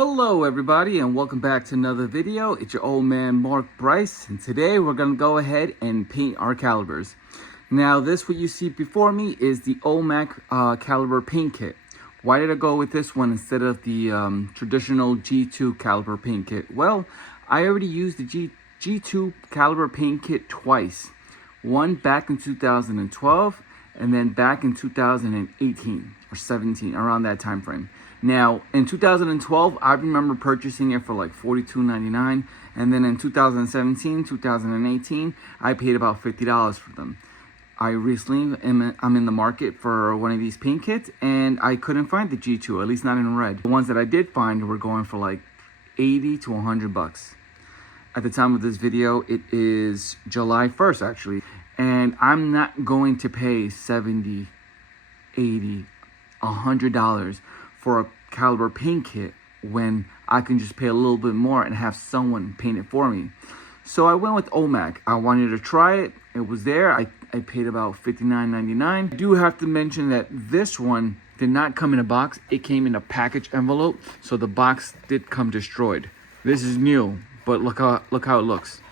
Hello everybody and welcome back to another video. It's your old man Mark Bryce, and today we're going to go ahead and paint our calibers. Now this, what you see before me, is the OMAC caliber paint kit. Why did I go with this one instead of the traditional G2 caliber paint kit? Well, I already used the G2 caliber paint kit twice. One back in 2012 and then back in 2018 or 17, around that time frame. Now, in 2012, I remember purchasing it for like $42.99, and then in 2017, 2018, I paid about $50 for them. I recently I'm in the market for one of these paint kits, and I couldn't find the G2, at least not in red. The ones that I did find were going for like 80 to 100 bucks. At the time of this video, it is July 1st actually, and I'm not going to pay 70, 80, $100 for a caliber paint kit when I can just pay a little bit more and have someone paint it for me. So I went with OMAC. I wanted to try it. It was there. I paid about $59.99. I do have to mention that this one did not come in a box. It came in a package envelope, so the box did come destroyed. This is new, but look how it looks.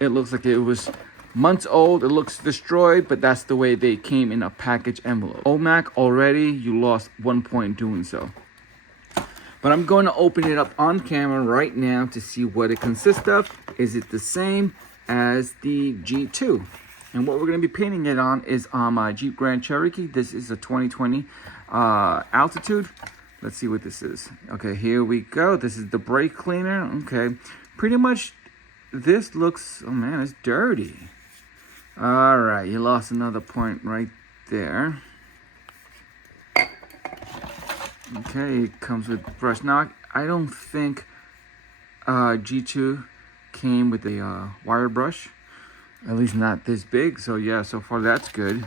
It looks like it was months old. It looks destroyed, but that's the way they came in a package envelope. OMAC, already you lost 1 point doing so. But I'm going to open it up on camera right now to see what it consists of. Is it the same as the G2? And what we're going to be painting it on is my Jeep Grand Cherokee. This is a 2020 altitude. Let's see what this is. Okay, here we go. This is the brake cleaner. Okay, pretty much this looks, oh man, it's dirty. All right, you lost another point right there. Okay, it comes with brush. Now, I don't think G2 came with a wire brush, at least not this big. So yeah, so far that's good.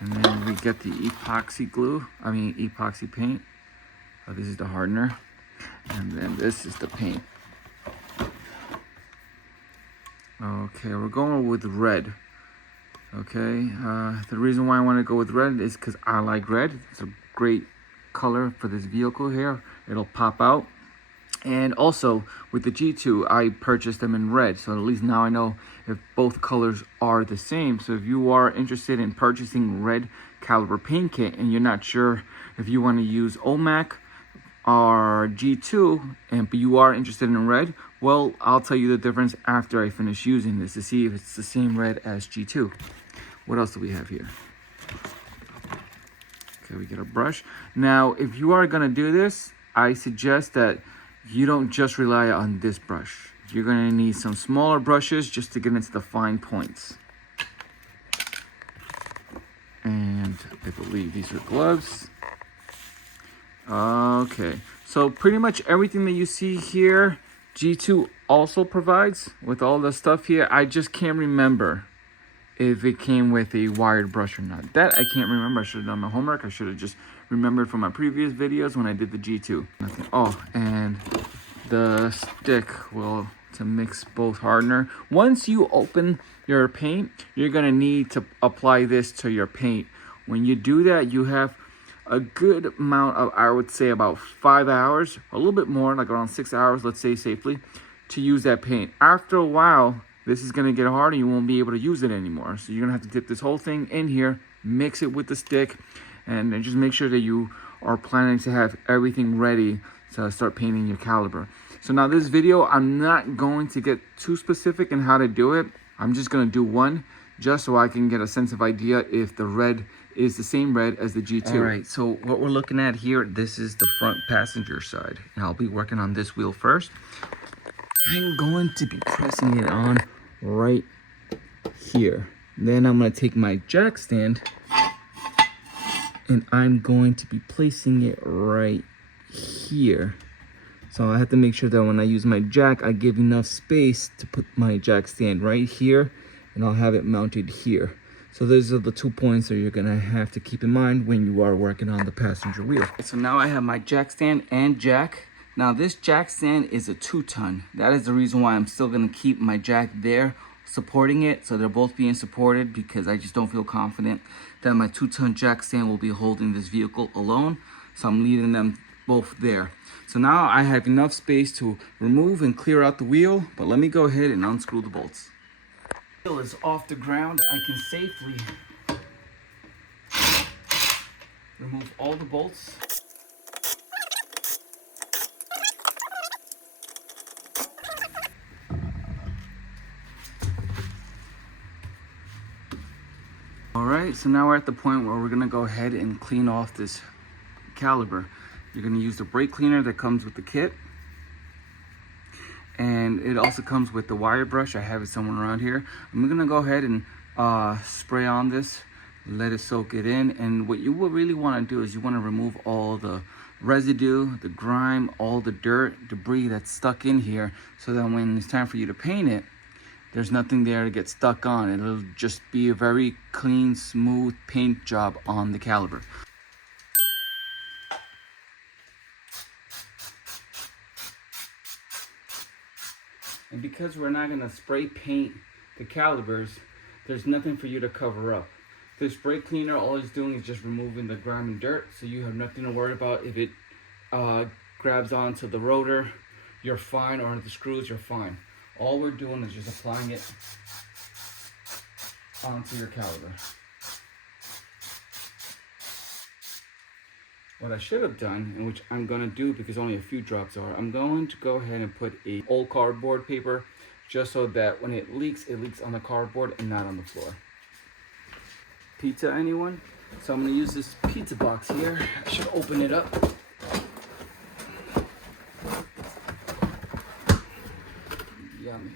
And then we get the epoxy paint. Oh, this is the hardener, and then this is the paint. Okay, we're going with red. Okay, the reason why I want to go with red is because I like red. It's a great color for this vehicle here. It'll pop out. And also with the G2, I purchased them in red, so at least now I know if both colors are the same. So if you are interested in purchasing red caliber paint kit and you're not sure if you want to use OMAC or G2, but you are interested in red, well, I'll tell you the difference after I finish using this to see if it's the same red as G2. What else do we have here? Okay, we get a brush. Now, if you are gonna do this, I suggest that you don't just rely on this brush. You're gonna need some smaller brushes just to get into the fine points. And I believe these are gloves. Okay, so pretty much everything that you see here, G2 also provides with all the stuff here. I just can't remember if it came with a wired brush or not. That I can't remember. I should have done my homework. I should have just remembered from my previous videos when I did the G2. Nothing. Oh, and the stick to mix both hardener. Once you open your paint, you're gonna need to apply this to your paint. When you do that, you have a good amount of, I would say about 5 hours, a little bit more, like around 6 hours, let's say safely, to use that paint. After a while, this is going to get hard and you won't be able to use it anymore. So you're going to have to dip this whole thing in here, mix it with the stick, and then just make sure that you are planning to have everything ready to start painting your caliber. So now this video, I'm not going to get too specific in how to do it. I'm just going to do one just so I can get a sense of idea if the red is the same red as the G2. All right, so what we're looking at here, this is the front passenger side. And I'll be working on this wheel first. I'm going to be pressing it on right here. Then I'm going to take my jack stand and I'm going to be placing it right here. So I have to make sure that when I use my jack, I give enough space to put my jack stand right here, and I'll have it mounted here. So those are the 2 points that you're gonna have to keep in mind when you are working on the passenger wheel. So now I have my jack stand and jack. Now this jack stand is a 2-ton. That is the reason why I'm still gonna keep my jack there supporting it. So they're both being supported because I just don't feel confident that my 2-ton jack stand will be holding this vehicle alone. So I'm leaving them both there. So now I have enough space to remove and clear out the wheel, but let me go ahead and unscrew the bolts. The wheel is off the ground. I can safely remove all the bolts. All right, so now we're at the point where we're gonna go ahead and clean off this caliper. You're gonna use the brake cleaner that comes with the kit. And it also comes with the wire brush. I have it somewhere around here. I'm gonna go ahead and spray on this, let it soak it in. And what you will really wanna do is you wanna remove all the residue, the grime, all the dirt, debris that's stuck in here, so that when it's time for you to paint it, there's nothing there to get stuck on. It'll just be a very clean, smooth paint job on the caliper. And because we're not gonna spray paint the calipers, there's nothing for you to cover up. This brake cleaner, all it's doing is just removing the grime and dirt, so you have nothing to worry about. If it grabs onto the rotor, you're fine, or the screws, you're fine. All we're doing is just applying it onto your caliper. What I should have done, and which I'm gonna do because only a few drops are, I'm going to go ahead and put a old cardboard paper, just so that when it leaks on the cardboard and not on the floor. Pizza, anyone? So I'm gonna use this pizza box here. I should open it up. Yummy.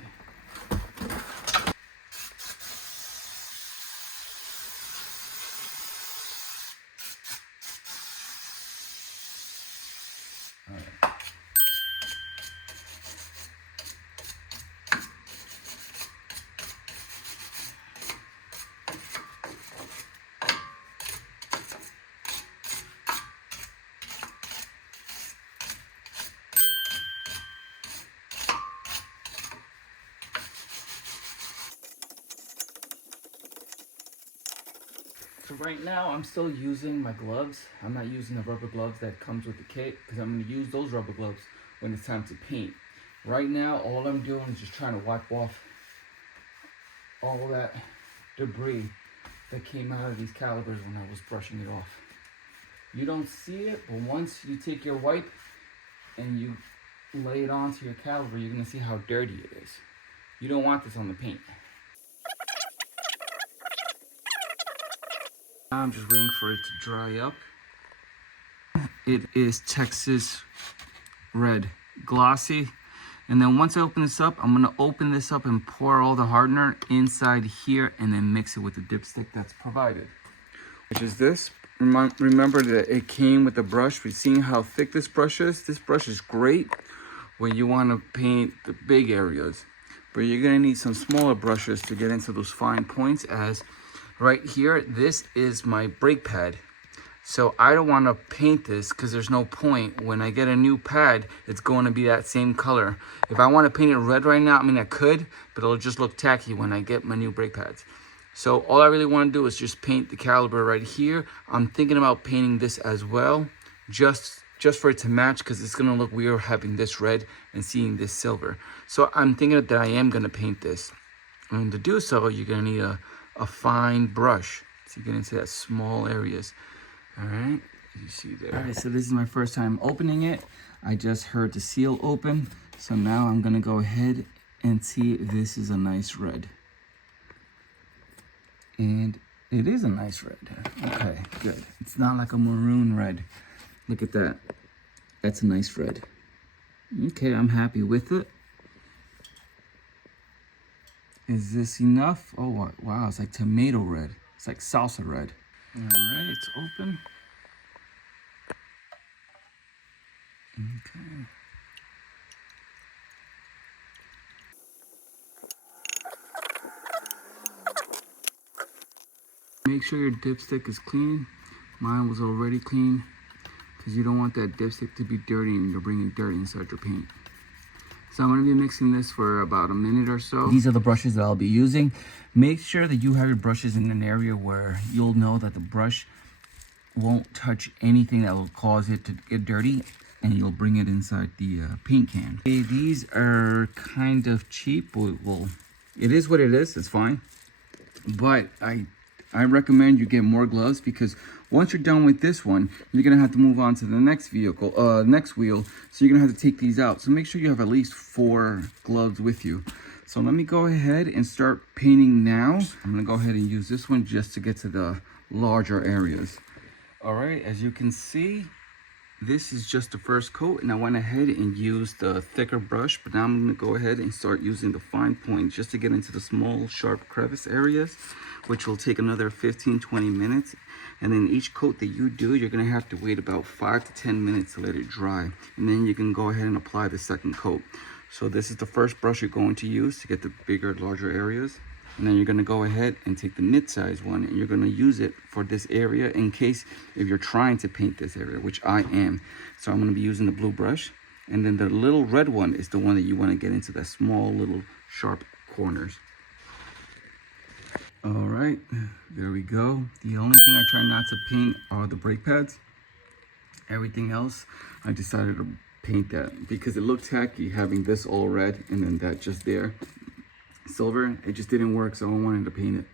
So right now I'm still using my gloves. I'm not using the rubber gloves that comes with the kit, because I'm going to use those rubber gloves when it's time to paint. Right now all I'm doing is just trying to wipe off all that debris that came out of these calipers when I was brushing it off. You don't see it, but once you take your wipe and you lay it onto your caliper, you're going to see how dirty it is. You don't want this on the paint. I'm just waiting for it to dry up. It is Texas red, glossy. And then once I open this up, I'm gonna open this up and pour all the hardener inside here and then mix it with the dipstick that's provided. Which is this. Remember that it came with a brush. We've seen how thick this brush is. This brush is great when you wanna paint the big areas. But you're gonna need some smaller brushes to get into those fine points, as right here, this is my brake pad. So I don't want to paint this because there's no point. When I get a new pad, it's going to be that same color. If I want to paint it red right now, I mean I could, but it'll just look tacky when I get my new brake pads. So all I really want to do is just paint the caliper right here. I'm thinking about painting this as well, just for it to match, because it's going to look weird having this red and seeing this silver. So I'm thinking that I am going to paint this. And to do so, you're going to need a fine brush to get into that small areas. All right, you see there. All right, so this is my first time opening it. I just heard the seal open, so now I'm gonna go ahead and see if this is a nice red. And it is a nice red. Okay, good. It's not like a maroon red. Look at that. That's a nice red. Okay, I'm happy with it. Is this enough? Oh, wow, it's like tomato red. It's like salsa red. All right, it's open. Okay. Make sure your dipstick is clean. Mine was already clean, because you don't want that dipstick to be dirty and you're bringing dirt inside your paint. So I'm going to be mixing this for about a minute or so. These are the brushes that I'll be using. Make sure that you have your brushes in an area where you'll know that the brush won't touch anything that will cause it to get dirty. and you'll bring it inside the paint can. Okay, these are kind of cheap. Well, it is what it is. It's fine. But I recommend you get more gloves, because once you're done with this one, you're gonna have to move on to the next vehicle, next wheel. So you're gonna have to take these out. So make sure you have at least 4 gloves with you. So let me go ahead and start painting now. I'm gonna go ahead and use this one just to get to the larger areas. All right, as you can see, this is just the first coat, and I went ahead and used the thicker brush, but now I'm gonna go ahead and start using the fine point just to get into the small, sharp crevice areas, which will take another 15-20 minutes. And then each coat that you do, you're gonna have to wait about 5 to 10 minutes to let it dry. And then you can go ahead and apply the second coat. So this is the first brush you're going to use to get the bigger, larger areas. And then you're gonna go ahead and take the mid-size one, and you're gonna use it for this area in case if you're trying to paint this area, which I am. So I'm gonna be using the blue brush. And then the little red one is the one that you wanna get into the small little sharp corners. All right, there we go. The only thing I try not to paint are the brake pads. Everything else, I decided to paint that because it looked tacky having this all red and then that just there. Silver, it just didn't work, so I wanted to paint it.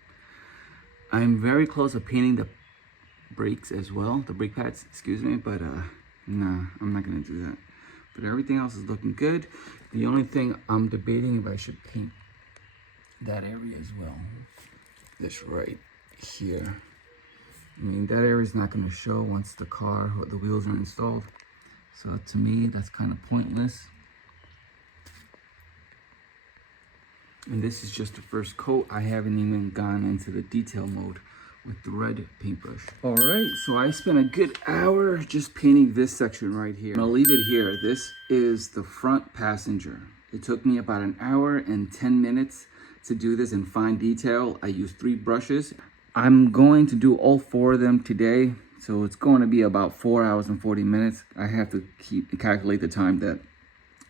I'm very close to painting the brakes as well, the brake pads, excuse me, but nah, I'm not gonna do that. But everything else is looking good. The only thing I'm debating if I should paint that area as well. This right here. I mean, that area is not gonna show once the car or the wheels are installed. So to me, that's kind of pointless. And this is just the first coat. I haven't even gone into the detail mode with the red paintbrush. All right, so I spent a good hour just painting this section right here. I'm gonna leave it here. This is the front passenger. It took me about an hour and 10 minutes to do this in fine detail. I used 3 brushes. I'm going to do all 4 of them today. So it's going to be about 4 hours and 40 minutes. I have to calculate the time that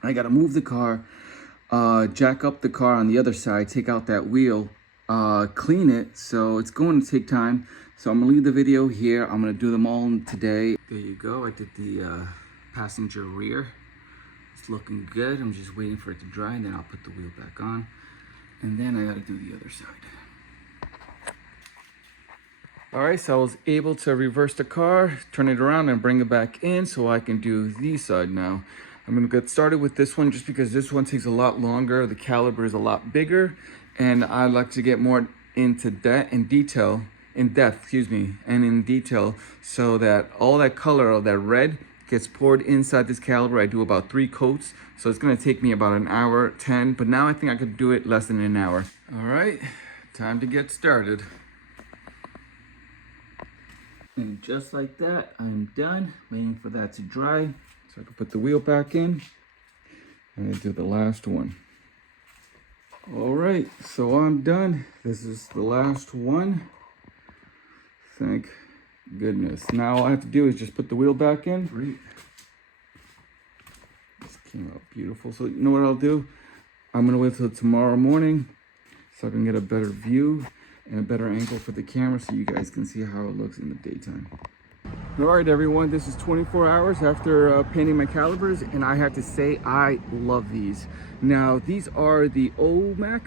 I gotta move the car, jack up the car on the other side, take out that wheel, clean it. So it's going to take time. So I'm gonna leave the video here. I'm gonna do them all today. There you go. I did the passenger rear. It's looking good. I'm just waiting for it to dry, and then I'll put the wheel back on. And then I gotta do the other side. All right, so I was able to reverse the car, turn it around and bring it back in so I can do the side now. I'm gonna get started with this one just because this one takes a lot longer. The caliber is a lot bigger, and I like to get more into that in depth, excuse me, and in detail, so that all that color of that red gets poured inside this caliber. I do about 3 coats, so it's gonna take me about an hour, 10, but now I think I could do it less than an hour. All right, time to get started. And just like that, I'm done, waiting for that to dry so I can put the wheel back in and do the last one. All right, so I'm done. This is the last one. Thank goodness. Now all I have to do is just put the wheel back in. Great. This came out beautiful. So you know what I'll do? I'm gonna wait till tomorrow morning so I can get a better view and a better angle for the camera so you guys can see how it looks in the daytime. All right, everyone, this is 24 hours after painting my calipers, and I have to say I love these. Now, these are the OMAC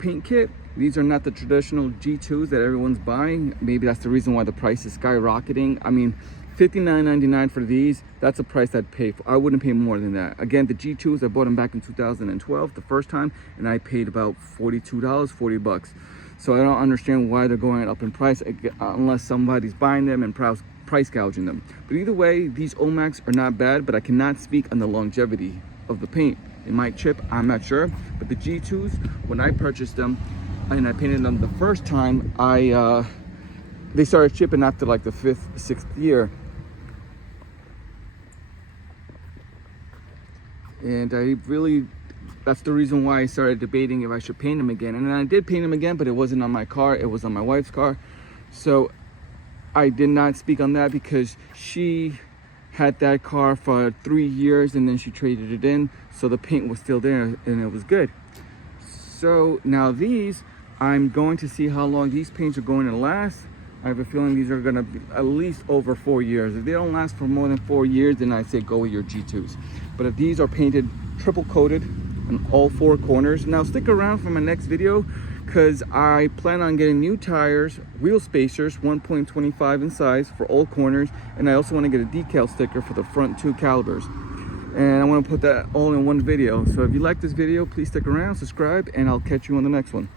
paint kit. These are not the traditional G2s that everyone's buying. Maybe that's the reason why the price is skyrocketing. I mean, $59.99 for these, that's a price I'd pay for. I wouldn't pay more than that. Again, the G2s, I bought them back in 2012, the first time, and I paid about $42, 40 bucks. So I don't understand why they're going up in price unless somebody's buying them and price gouging them. But either way, these OMACs are not bad, but I cannot speak on the longevity of the paint. It might chip, I'm not sure. But the G2s, when I purchased them and I painted them the first time, they started chipping after like the 5th, 6th year. And that's the reason why I started debating if I should paint them again. And then I did paint them again, but it wasn't on my car, it was on my wife's car. So I did not speak on that because she had that car for 3 years and then she traded it in. So the paint was still there and it was good. So now these, I'm going to see how long these paints are going to last. I have a feeling these are gonna be at least over 4 years. If they don't last for more than 4 years, then I say go with your G2s. But if these are painted triple coated on all 4 corners, now stick around for my next video, because I plan on getting new tires, wheel spacers, 1.25 in size for all corners, and I also want to get a decal sticker for the front 2 calipers. And I want to put that all in one video. So if you like this video, please stick around, subscribe, and I'll catch you on the next one.